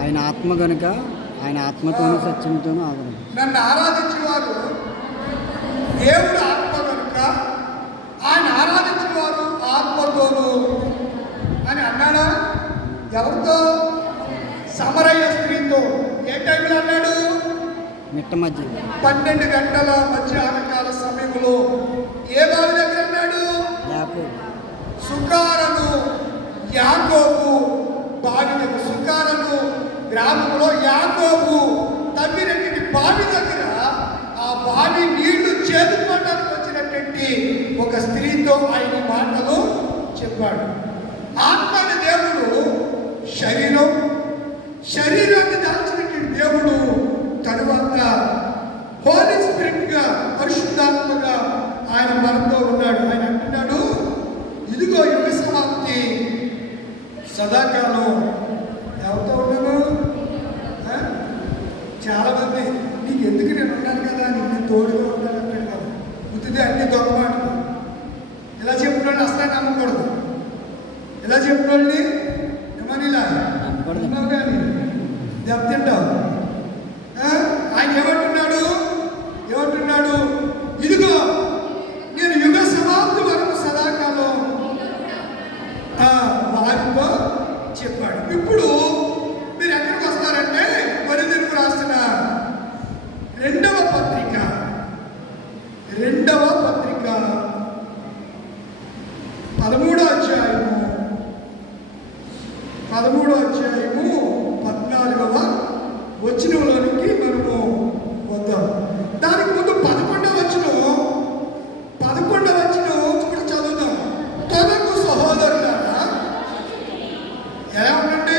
ఆయన ఆత్మ కనుక ఆయన ఆత్మతోనూ సత్యంతోనూ ఆదరణ. నన్ను ఆరాధించేవారు దేవుడు ఆత్మ కనుక ఆయన ఆరాధించేవారు ఆత్మతోనూ అని అన్నాడా? ఎవరితో? సమరయ్య స్త్రీతో. ఏ టైంలో అన్నాడు? మిట్ట మధ్య 12 గంటల మధ్యాహ్నకాల సమయంలో. ఏ బావి దగ్గర అన్నాడు? సుకారను యాకోబు బావి దగ్గర. సుకారను గ్రామంలో యాకోబు తమ్మిరెడ్డి బావి దగ్గర ఆ బావి నీళ్లు చేదుకోవడానికి వచ్చినటువంటి ఒక స్త్రీతో ఆయన మాటలు చెప్పాడు. ఆత్మని దేవుడు శరీరాన్ని దాల్చినటువంటి దేవుడు తరువాత హోలీ స్పిరిట్ గా పరిశుద్ధాత్మగా ఆయన మనతో ఉన్నాడు. ఆయన అంటున్నాడు, ఇదిగో యుగ సమాప్తి సదాకాలం ఎవరితో ఉన్నాను? చాలా మంది నీకు ఎందుకు నేను ఉన్నాను కదా, నేను తోడుగా ఉన్నాను అంటాడు కదా. గుర్తుంది అన్ని దొంగ మాటలు. ఇలా చెప్పినోళ్ళు అసలే నమ్మకూడదు. ఇలా చెప్పినోళ్ళని ఏమని ఇలా నమ్మకూడదు కానీ దెబ్బతింటావు. ఆయన ఏమంటున్నాడు? ఇదిగో నేను యుగ సమాప్తి వరకు సదాకాలం వారితో చెప్పాడు. ఇప్పుడు మీరు ఎక్కడికి వస్తారంటే కొరింథీయులకు రాసిన రెండవ పత్రిక 13వ అధ్యాయము 14వ వచనంలోనికి మనము వద్దాం. దానికి ముందు 11వ వచనం ఇప్పుడు చదువుదాం. తనకు సహోదరులారా ఎలా ఉండండి?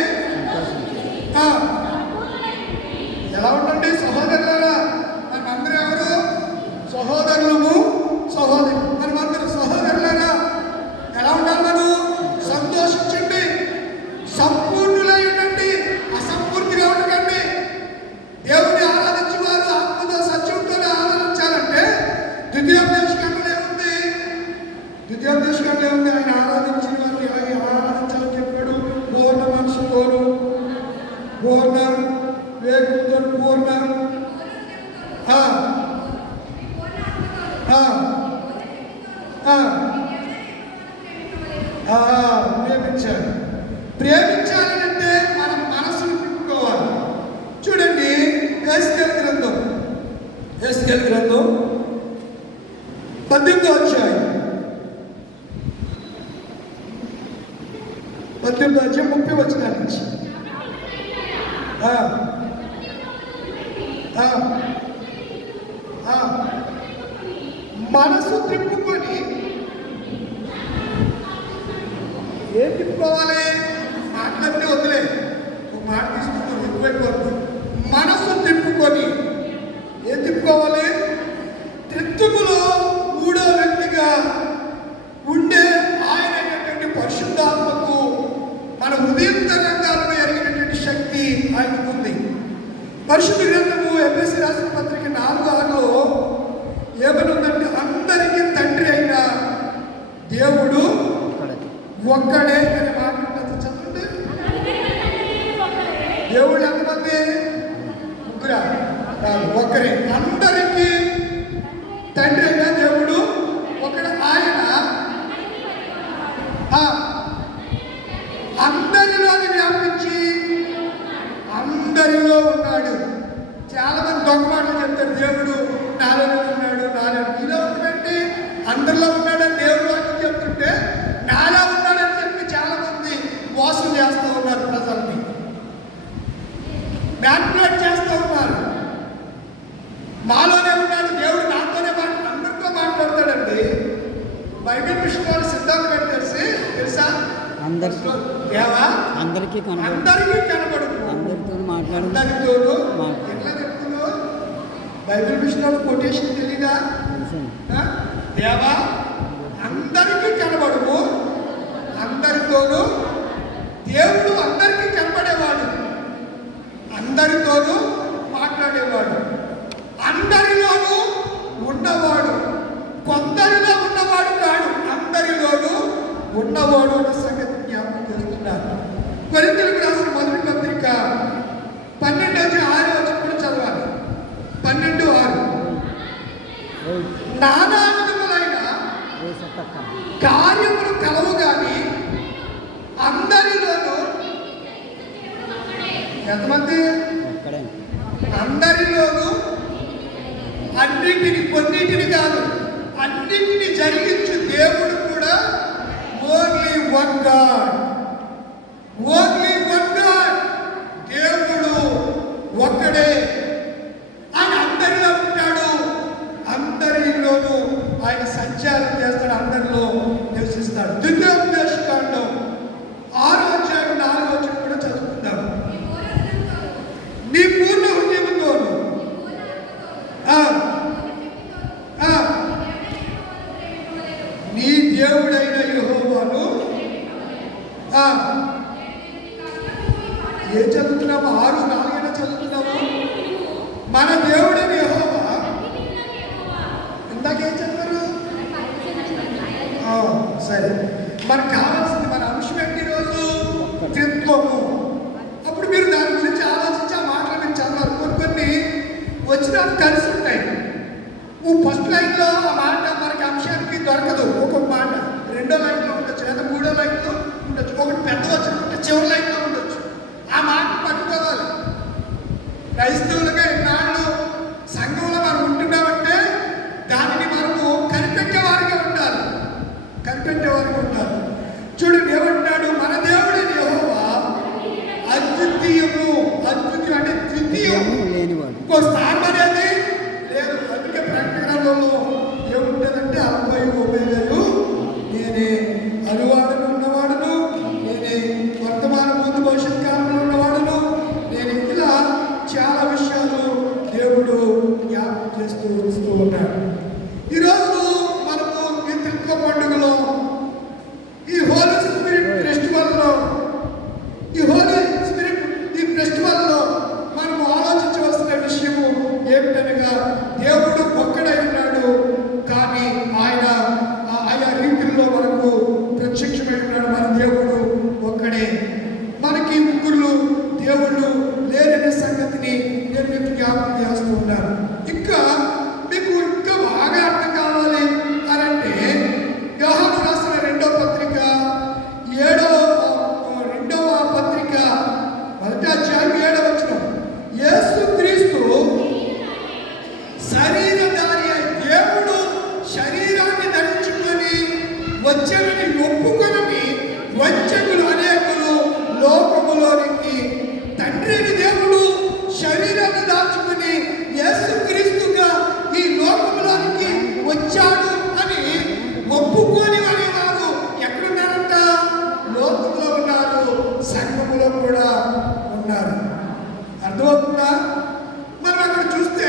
ఎలా ఉండండి సహోదరులారా? మనమందరూ ఎవరు? సహోదరులము, సహోదరు. మనమందరూ సహోదరులారా ఎలా ఉండాలి? మనం సంతోషించండి, సంపూర్ణులై ఉండండి, అసంపూర్తిగా ఉండకండి. దేవుని ఆరాధించేవారు ఆత్మతో సత్యంతోనే ఆరాధించాలంటే ద్వితీయోపదేశకాండలో ఉంది. ఆయన ఆరాధించిన వారిని ఎలా ఆరాధించాలని చెప్పాడు? పూర్ణ మనసుతోను, పూర్ణ వేగంతో, పూర్ణ ప్రేమించాలంటే మనం మనసును తిప్పుకోవాలి. చూడండి, ఎహెజ్కేలు గ్రంథం 18వ అధ్యాయం 30 వచనాల నుంచి మనసు తిప్పుకొని ఏం తిప్పుకోవాలి? మాటలన్నీ వదిలే, ఒక మాట తీసుకుంటాం ఎక్కువైపోతుంది. మనసు తిప్పుకొని ఏం తిప్పుకోవాలి? త్రిత్వములో 3వ వ్యక్తిగా ఉండే ఆయన అయినటువంటి పరిశుద్ధాత్మకు మన హృదయంతరంగాలను ఎరిగినటువంటి శక్తి ఆయనకు ఉంది. పరిశుద్ధ గ్రంథము ఎఫెసీ రాసిన పత్రిక 4:6లో ఏమనుందంటే, అందరికీ తండ్రి అయిన దేవుడు ఒక్కడే అని మాట్లాడుతుంది. చదవండి. దేవుడు ఎంతమంది? ముగ్గురా? ఒక్కరే. అందరికీ తండ్రి అయిన దేవుడు ఒకడు. ఆయన అందరిలోని వ్యాపించి అందరిలో ఉన్నాడు. చాలా మంది దొంగ మాటలు చెప్తారు. దేవుడు నాలోనే ఉన్నాడు, నీలో ఉన్నాడంటే అందరిలో ఉన్నాడని దేవుడు వాక్యం చెప్తుంటే నాలో ఉన్నాడని చెప్పి చాలా మంది మోసం చేస్తూ ఉన్నారు. ప్రజల్ని మ్యానిపులేట్ చేస్తూ ఉన్నారు. మాలోనే ఉన్నాడు దేవుడు, నాతోనే అందరితో మాట్లాడతాడండి. బైబిల్ విషయంలో సిద్ధాంతం ఏంటి తెలుసా? అందరికీ కనబడు, అందరితో మాట్లాడు. ఎట్లా చెప్తున్నావు? బైబిల్ విషయంలో కొటేషన్ తెలీదా? దేవా అందరికీ కనబడుము, అందరితోనూ. దేవుడు అందరికీ కనబడేవాడు, అందరితోనూ మాట్లాడేవాడు, అందరిలోనూ ఉన్నవాడు, కొందరిలో ఉన్నవాడు కాడు, అందరిలోనూ ఉన్నవాడు అన్న సంగతి జ్ఞాపకం చేస్తున్నారు. కొరింథీయులకు ఎంతమంది? ఒక్కడే. అందరిలోనూ అన్నింటిని, కొన్నింటిని కాదు, అన్నింటిని జరిగించు దేవుడు కూడా only one God. Only one God. దేవుడు ఒక్కడే. ఆయన అందరిలో ఉంటాడు, అందరిలోనూ ఆయన సంచారం చేస్తాడు, అందరిలో నివసిస్తాడు. ద్వితీయోపదేశకాండం 6వ అధ్యాయం 4వ వచనం కూడా చదువుకుందాం. నీ పూర్ణ హృదయంతోను నీ దేవుడైన యెహోవాను ఏం చదువుతున్నాము? 6:4 చదువుతున్నాము. మన దేవుడైన యెహోవా. ఇందాకేం చదివారు? సరే, మనకు కావాల్సింది, మన అంశం ఏంటి ఈరోజు? త్రిత్వము. అప్పుడు మీరు దాని గురించి ఆలోచించి ఆ మాటలు నేను చదవాలి. కొన్ని వచ్చినాలు కలిసి ఉంటాయి. ఫస్ట్ లైన్లో ఆ మాట మనకి అంశానికి దొరకదు. ఒక్కొక్క మాట రెండో లైన్లో ఉండొచ్చు, లేదా మూడో లైన్లో ఉండొచ్చు, ఒకటి పెద్ద వచ్చిన ఉంటే చివరి లైన్లో ఉండొచ్చు. ఆ మాట పట్టుకోవాలి. క్రైస్తవులుగా ఇన్నాళ్ళు సంఘంలో మనం ఉంటున్నామంటే దానిని మనము కనిపెట్టేవారిగా ఉండాలి. కనిపెట్టేవారిగా ఉండాలి. చూడండి ఏమంటున్నాడు? మన దేవుడైన యెహోవా అద్వితీయము. అద్వితీయం అంటే ద్వితీయము, లేనివాడు. ఇంకో స్థానం అనేది లేదు. అందుకే ప్రకటనలో ఏముంటుందంటే అల్ఫయు ఒమేగాయు నేనే, అనువాడను ఉన్నవాడును నేనే, వర్తమాన ముందు భవిష్యత్ కాలంలో ఉన్నవాడును నేను. ఇలా చాలా విషయాలు దేవుడు జ్ఞాపకం చేస్తూ వస్తూ ఉన్నాడు. ఈరోజు మనము ఈ త్రిత్వ పండుగలో, ఈ హోలీ స్పిరిట్ ఫెస్టివల్లో, ఈ హోలీ స్పిరిట్ ఈ ఫెస్టివల్లో మనము ఆలోచించవలసిన విషయము ఏమిటనగా, దేవుడు ఒక్కడై ఉన్నాడు, కానీ ఆయన ఆయా రీతిలో మనకు ప్రత్యక్షమై ఉన్నాడు. మన దేవుడు ఒక్కడే. మనకి ముగ్గురు దేవుళ్ళు లేరనే సంగతిని నేను మీకు జ్ఞాపకం చేస్తూ ఉన్నాను. ఇంకా మీకు ఇంకా బాగా అర్థం కావాలి అని అంటే, యోహాను రాసిన 2వ పత్రిక 2వ పత్రిక 1వ అధ్యాయం 7వ వచనం. యేసుక్రీస్తు శరీరధారి అయి దేవుడు శరీరాన్ని ధరించుకొని వచ్చానని ఒప్పుకొనని వంచకులు అనేకులు లోకములోనికి, తండ్రిని దేవుడు శరీరాన్ని దాచుకుని యేసుక్రీస్తుగా ఈ లోకములోనికి వచ్చాడు అని ఒప్పుకొని అనేవారు ఎక్కడున్నారంట? లోకంలో ఉన్నారు, సంఘములో కూడా ఉన్నారు. అర్థమవుతుందా? మనం అక్కడ చూస్తే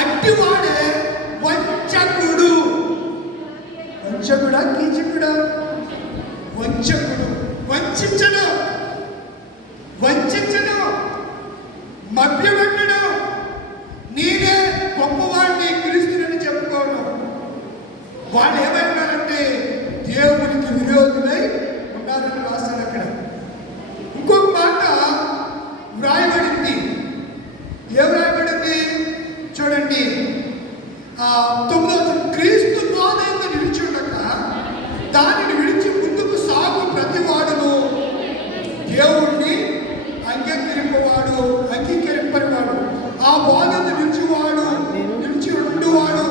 అట్టివాడే వంచకుడు. వంచకుడా కీచకుడా? వంచకుడు. వంచడు, మభ్యపెట్టడు. నేనే గొప్పవాడిని, క్రీస్తుని చెప్పుకోవడం. వాళ్ళు ఏమైనారంటే దేవునికి విరోధులై ఉన్నారని రాశారు అక్కడ. ఇంకొక మాట వ్రాయబడింది. ఏం వ్రాయబడింది చూడండి. 9వ వచనం. క్రీస్తు బోధయందు నిలిచి ఉండక దానిని విడిచి ముందుకు సాగు ప్రతివాడును దేవుణ్ణి అంగీకరింపనివాడు, ఆ బోధను నిలిచి ఉండువాడు,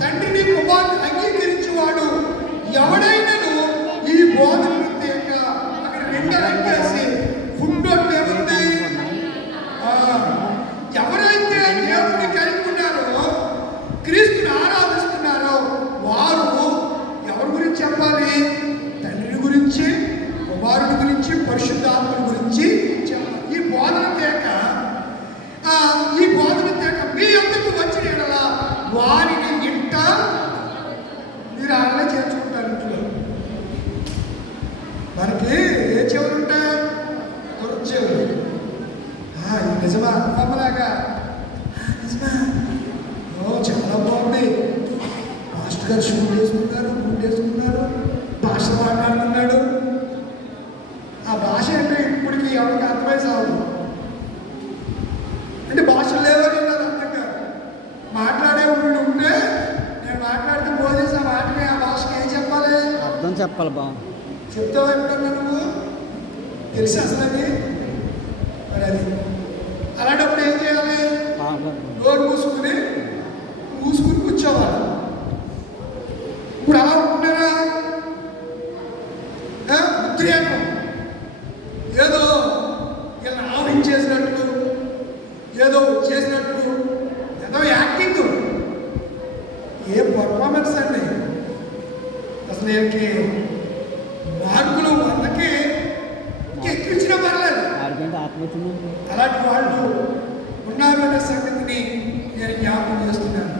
తండ్రిని కుమారుని అంగీకరించువాడు ఎవడైనను ఈ బోధను తేక. అక్కడ 2 లెక్కేసి ఉండొట్టు ఏముంది? ఎవరైతే దేవుని కలిగి ఉన్నారో, క్రీస్తుని ఆరాధిస్తున్నారో, వారు ఎవరి గురించి చెప్పాలి? తండ్రి గురించి, కుమారుడి గురించి, పరిశుద్ధాత్మని గురించి చెప్పాలి. ఈ బోధన తేక మీ ఎందుకు వచ్చిన ఎడల వారిని ఇంట మీరు ఆడలే చేర్చుకుంటారు. ఇంట్లో మనకి ఏ చెవులు ఉంటాయి? దొరికి చెవులు. నిజమా? అమ్మలాగా నిజమా? చాలా బాగుంది. మాస్టర్ గారు షూట్ వేసుకున్నారు, భాష మాట్లాడుతున్నాడు. ఆ భాష అంటే ఇప్పటికి ఎవరికి అర్థమై సాగు. అంటే భాషలు లేవని నాకు అర్థం కాదు. మాట్లాడే ఉంటే నేను మాట్లాడితే పోలీసు ఆ మాటకి ఆ భాషకి ఏం చెప్పాలి? అర్థం చెప్పాలి. చెప్తావా ఎప్పుడన్నా నువ్వు? తెలుసు అసలు అది మరి అది అలాంటప్పుడు ఏం చేయాలి? నోరు మూసుకుని కూర్చోవాలి. ఇప్పుడు అలా ఉంటున్నారా? ఉద్రేకం, ఏదో ఇలా ఆవరించేసినట్లు, ఏదో చేసినట్లు, ఏదో యాక్టింగ్, ఏ పర్ఫార్మెన్స్ అండి. అసలు ఏంటి మార్కులు 100కి ఎక్కించిన పర్లేదు. అలాంటి వాళ్ళు ఉన్నారు అనే సంగతిని నేను జ్ఞాపకం చేస్తున్నాను.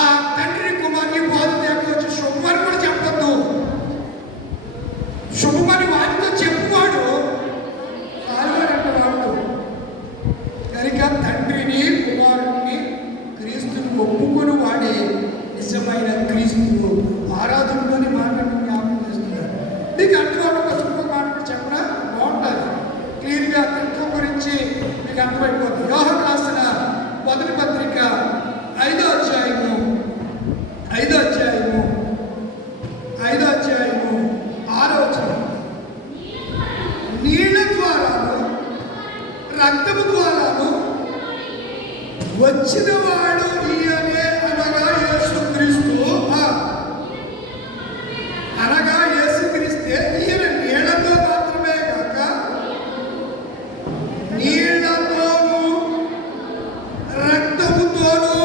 ఆ తండ్రి కుమార్ని బాధ తేవచ్చు, శుభమని కూడా చెప్పొద్దు. శుభమని వారితో చెప్పువాడు కాలువాడంట వాడుతూ. కనుక తండ్రిని కుమారుడిని క్రీస్తుని ఒప్పుకొని వాడే నిజమైన క్రీస్తు ఆరాధనలోని మాటను జ్ఞాపకం చేస్తున్నారు. మీకు అర్థం ఇంకో మాట చెప్పినా బాగుంటుంది. క్లియర్గా తత్వం గురించి మీకు అర్థమైపోతుంది. యోహాను రాసిన మొదటి పత్రిక 5వ అధ్యాయము 6వ వచనం. నీళ్ళ ద్వారాను రక్తము ద్వారాను వచ్చిన వాడు ఈయనే, అనగా యేసుక్రీస్తు. అనగా యేసుక్రీస్తే. ఈయన నీళ్లతో మాత్రమే కాక నీళ్లతోనూ రక్తముతోనూ,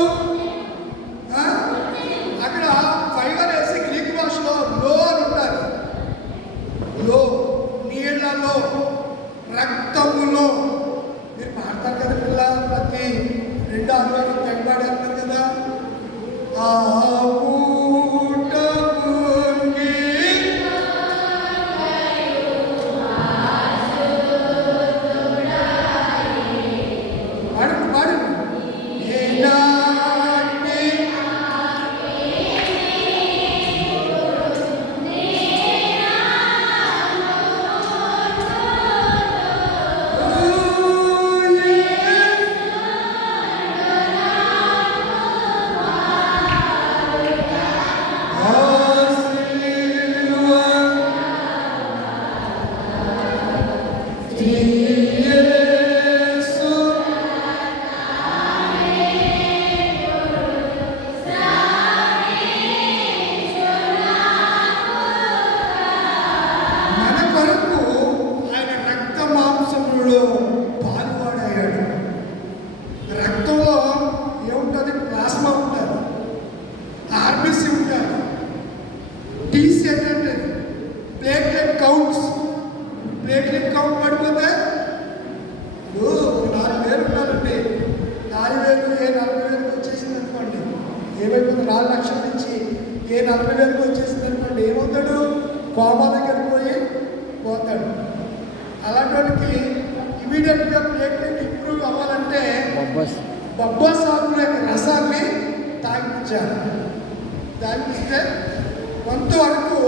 అక్కడ ఫైబర్ వేసి గ్రీక్ భాషలో లో అని ఉంటారు. లో, నీళ్లలో, రక్తములో. మీరు పాడతారు కదా పిల్ల, ప్రతి 2 ఆదివారం తెగబాడి అంటారు కదా. పాలువాడయ్యాడు. రక్తంలో ఏముంటుంది? ప్లాస్మా ఉంటుంది, ఆర్బిసి ఉంటుంది, టీసీ అంటే ప్లేట్లెట్ కౌంట్స్. ప్లేట్లెట్ కౌంట్ పడిపోతే 4,000 ఉండాలండి. 4,000 ఏ 40,000 వచ్చేసింది అనుకోండి, ఏమైపోతుంది? 4 లక్షల నుంచి ఏ 40,000 వచ్చేసింది అనుకోండి, ఏమవుతాడు? కోమా దగ్గరికి పోతాడు. అలాంటి వాళ్ళకి ఇమీడియట్గా ప్లేట్లెట్ ఇంప్రూవ్ అవ్వాలంటే బొబ్బాస్ ఆకుల యొక్క రసాన్ని తాగిపిస్తే కొంతవరకు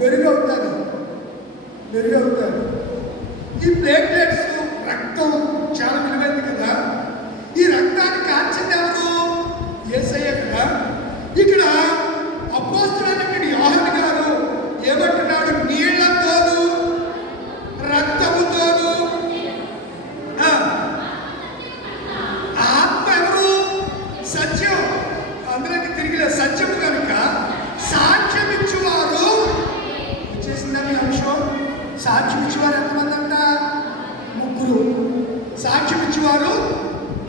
మెరుగవుతారు. ఈ ప్లేట్లెట్స్, రక్తం చాలా విలువైంది కదా. ఈ రక్తాన్ని కాల్చింది ఎవరు? యేసయ్య కదా. ఇక్కడ అపోస్తలుడైన యోహాను గారు ఏమంటున్నాడు? నీళ్లతోనూ రక్తముతోనూ. ఆత్మ ఎవరు? సత్యం. అందరికి తిరిగి సత్యము కనుక సాక్ష్యం ఇచ్చేవారు. వచ్చేసిందని అంశం. సాక్ష్యం ఇచ్చేవారు ఎంతమంది అంట? 3. సాక్ష్యం ఇచ్చేవారు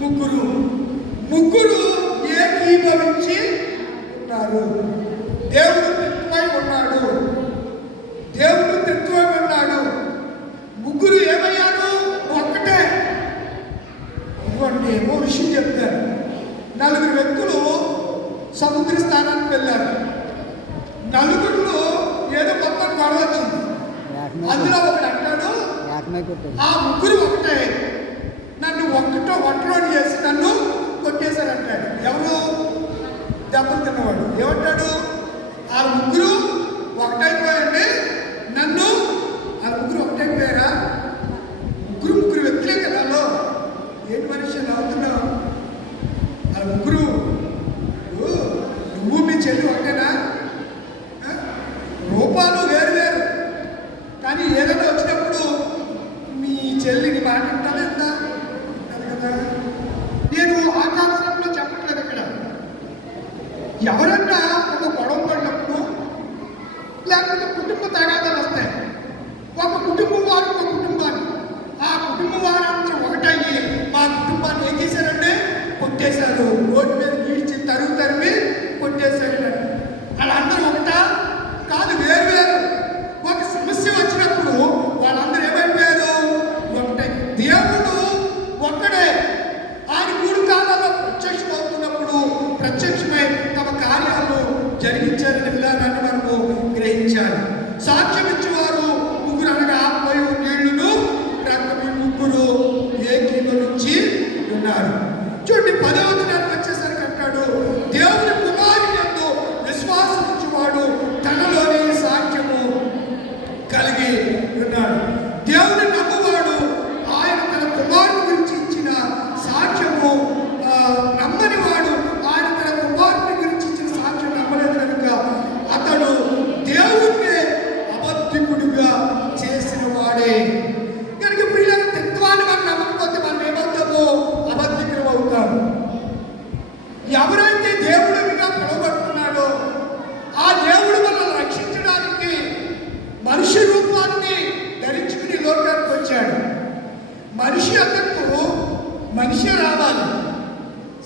3 ఏకీభవించి ఉన్నారు. దేవుడు త్రిత్వమై ఉన్నాడు. 3 ఏమయ్యారు? ఒక్కటే. ఇవ్వండి, ఏమో విషయం చెప్తారు. 4 వ్యక్తులు సముద్ర స్థానానికి వెళ్ళారు. 4లో ఏదో మొత్తం గొడవ వచ్చింది. అందులో ఒకడు అంటాడు, ఆ 3 ఒకటే, నన్ను ఒంటలోని చేసి నన్ను కొట్టేశారంటాడు. ఎవరు? దెబ్బలు తిన్నవాడు. ఏమంటాడు? ఆ 3 ఒకటైపోయండి, నన్ను. ఆ 3 ఒకటైపోయారా? 3 వ్యక్తులే కదా. ఏంటి మనిషి నవ్వుతున్నావు? ఆ 3 నువ్వు మీ చెల్లి ఒకటేనా? రూపాలు వేరు, కానీ ఏదైనా వచ్చినప్పుడు మీ చెల్లిని మాట వింటాను ఎంత కదా. నేను ఆకాశంలో చెప్పట్లేదు ఇక్కడ. ఎవరన్నా ఒక గొడవ పడినప్పుడు లేకపోతే కుటుంబ తగాదాలు వస్తాయి. ఒక కుటుంబం వారు ఒక కుటుంబాన్ని, ఆ కుటుంబం వారందరూ ఒకటయ్యి మా కుటుంబాన్ని ఏం చేశారంటే కొట్టేశారు, రోడ్డు మీద గీడ్చి తరిమి కొట్టేశారు. వాళ్ళందరూ ఒకటా కాదు, వేరు వేరు. ఒక సమస్య వచ్చినప్పుడు వాళ్ళందరూ ఏమైపోయారు? ఒకటే. దేవుడు ఒక్కడే. ఆయన 3 కాలాల్లో ప్రత్యక్షమవుతున్నప్పుడు ప్రత్యక్షమై తమ కార్యాలు జరిగించారనే విధానాన్ని మనము గ్రహించాలి. సాక్ష్యం ఇచ్చేవారు 3 అనగా ఆత్మయు నీళ్లును రక్తము 3 ఏకీభవించి ఉన్నారు. చూడండి 10వ వచనానికి వచ్చేసరికి అంటాడు, దేవుని కుమారుని యందు విశ్వాసం ఇచ్చేవాడు తనలోని సాక్ష్యము కలిగి ఉన్నాడు. దేవుని నమ్మువాడు ఆయన తన కుమారుని గురించి ఇచ్చిన సాక్ష్యము నమ్మని వాడు ఆయన తన కుమారుని గురించి ఇచ్చిన సాక్ష్యం నమ్మలేదు కనుక అతడు దేవుణ్ణి అబద్ధికుడిగా చేసిన వాడే. కనుక ప్రియుల తత్వాన్ని మనం నమ్మకపోతే మనం ఏమవుతామో? అబద్ధికులు అవుతాము. ఎవరైతే దేవుడిగా పిలువబడుతున్నాడో ఆ దేవుడు మనల్ని రక్షించడానికి మనిషి రూపాన్ని ధరించుకుని లోకానికి వచ్చాడు. మనిషి అంతకు మనిషి రావాలి.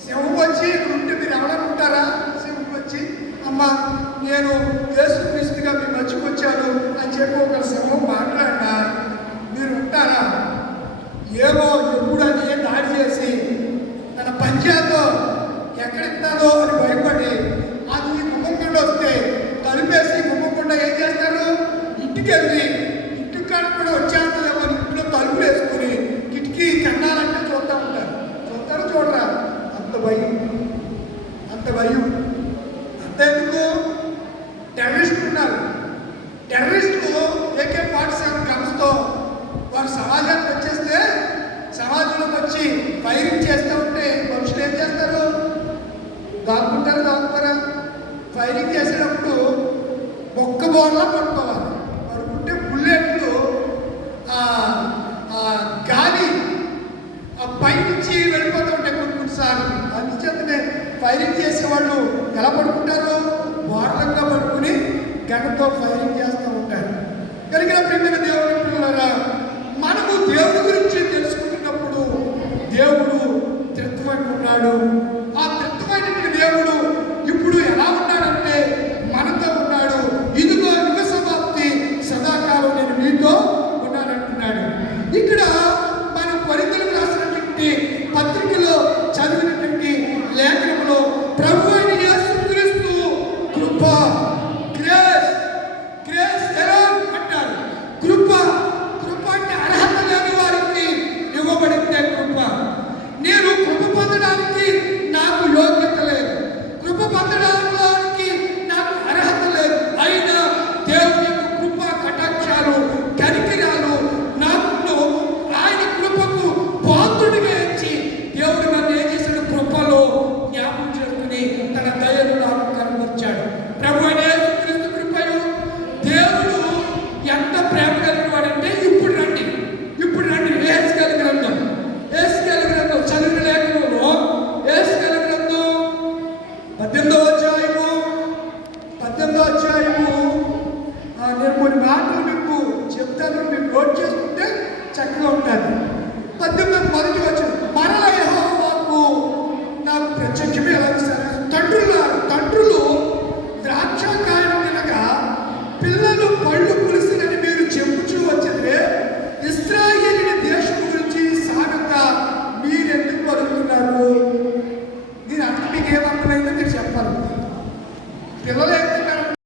సింహం వచ్చి ఉంటే మీరు ఎవరైనా ఉంటారా? సింహం వచ్చి అమ్మ నేను యేసుక్రీస్తుగా మీ మధ్యకు వచ్చాను అని చెప్పి ఒక సింహం మాట్లాడినా మీరు ఉంటారా? ఏమో ఎప్పుడని దాడి చేసి తన పంచాతో ఎక్కడిస్తాదో అని భయపడి అది ఈ గుమ్మకుండా వస్తే తలుపేసి గుమ్మకుండా ఏం చేస్తారు? ఇంటికి వెళ్ళి ఇంటికి కాడ కూడా వచ్చేస్తుందేమో ఇంట్లో తలుపులు వేసుకుని కిటికీ కన్నాలంటే చూస్తూ ఉంటారు. చూడరా? అంత భయం, అంత భయం.